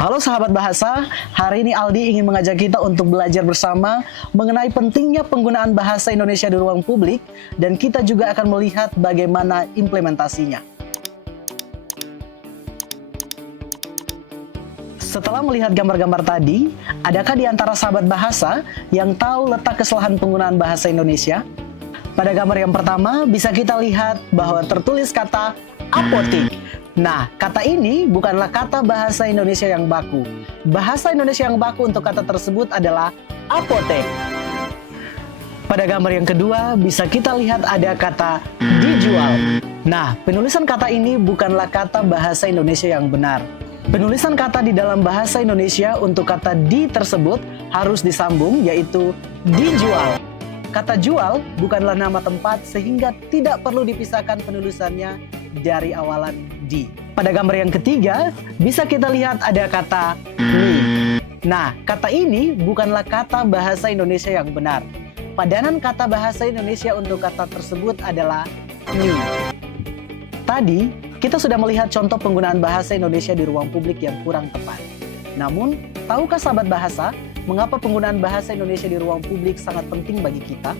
Halo sahabat bahasa, hari ini Aldi ingin mengajak kita untuk belajar bersama mengenai pentingnya penggunaan bahasa Indonesia di ruang publik dan kita juga akan melihat bagaimana implementasinya. Setelah melihat gambar-gambar tadi, adakah di antara sahabat bahasa yang tahu letak kesalahan penggunaan bahasa Indonesia? Pada gambar yang pertama, bisa kita lihat bahwa tertulis kata apotik. Nah, kata ini bukanlah kata bahasa Indonesia yang baku. Bahasa Indonesia yang baku untuk kata tersebut adalah apotek. Pada gambar yang kedua, bisa kita lihat ada kata dijual. Nah, penulisan kata ini bukanlah kata bahasa Indonesia yang benar. Penulisan kata di dalam bahasa Indonesia untuk kata di tersebut harus disambung, yaitu dijual. Kata jual bukanlah nama tempat sehingga tidak perlu dipisahkan penulisannya dari awalan di. Pada gambar yang ketiga, bisa kita lihat ada kata ni. Nah, kata ini bukanlah kata bahasa Indonesia yang benar. Padanan kata bahasa Indonesia untuk kata tersebut adalah ni. Tadi, kita sudah melihat contoh penggunaan bahasa Indonesia di ruang publik yang kurang tepat. Namun, tahukah sahabat bahasa, mengapa penggunaan bahasa Indonesia di ruang publik sangat penting bagi kita?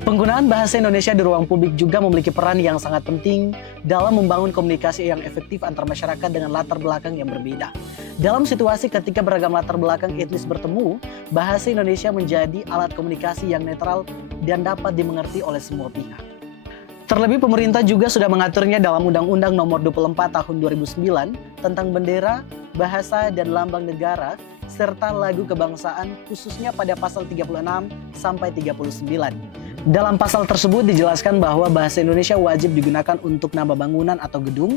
Penggunaan bahasa Indonesia di ruang publik juga memiliki peran yang sangat penting dalam membangun komunikasi yang efektif antar masyarakat dengan latar belakang yang berbeda. Dalam situasi ketika beragam latar belakang etnis bertemu, bahasa Indonesia menjadi alat komunikasi yang netral dan dapat dimengerti oleh semua pihak. Terlebih pemerintah juga sudah mengaturnya dalam Undang-Undang Nomor 24 Tahun 2009 tentang bendera, bahasa, dan lambang negara serta lagu kebangsaan khususnya pada pasal 36 sampai 39. Dalam pasal tersebut dijelaskan bahwa bahasa Indonesia wajib digunakan untuk nama bangunan atau gedung,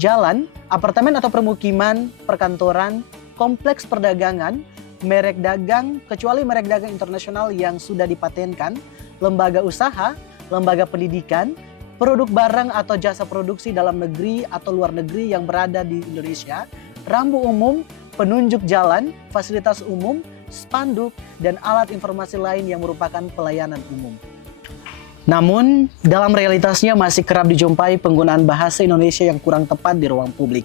jalan, apartemen atau permukiman, perkantoran, kompleks perdagangan, merek dagang, kecuali merek dagang internasional yang sudah dipatenkan, lembaga usaha, lembaga pendidikan, produk barang atau jasa produksi dalam negeri atau luar negeri yang berada di Indonesia, rambu umum, penunjuk jalan, fasilitas umum, spanduk, dan alat informasi lain yang merupakan pelayanan umum. Namun, dalam realitasnya masih kerap dijumpai penggunaan bahasa Indonesia yang kurang tepat di ruang publik.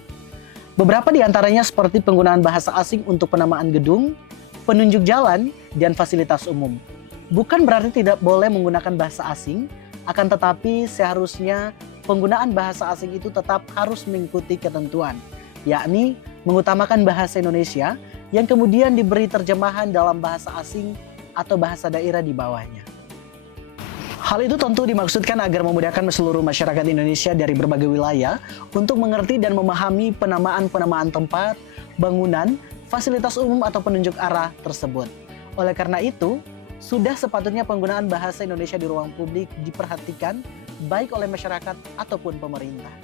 Beberapa di antaranya seperti penggunaan bahasa asing untuk penamaan gedung, penunjuk jalan, dan fasilitas umum. Bukan berarti tidak boleh menggunakan bahasa asing, akan tetapi seharusnya penggunaan bahasa asing itu tetap harus mengikuti ketentuan, yakni mengutamakan bahasa Indonesia yang kemudian diberi terjemahan dalam bahasa asing atau bahasa daerah di bawahnya. Hal itu tentu dimaksudkan agar memudahkan seluruh masyarakat Indonesia dari berbagai wilayah untuk mengerti dan memahami penamaan-penamaan tempat, bangunan, fasilitas umum atau penunjuk arah tersebut. Oleh karena itu, sudah sepatutnya penggunaan bahasa Indonesia di ruang publik diperhatikan baik oleh masyarakat ataupun pemerintah.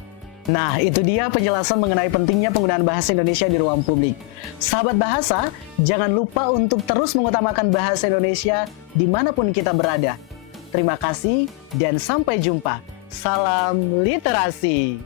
Nah, itu dia penjelasan mengenai pentingnya penggunaan bahasa Indonesia di ruang publik. Sahabat bahasa, jangan lupa untuk terus mengutamakan bahasa Indonesia dimanapun kita berada. Terima kasih dan sampai jumpa. Salam literasi.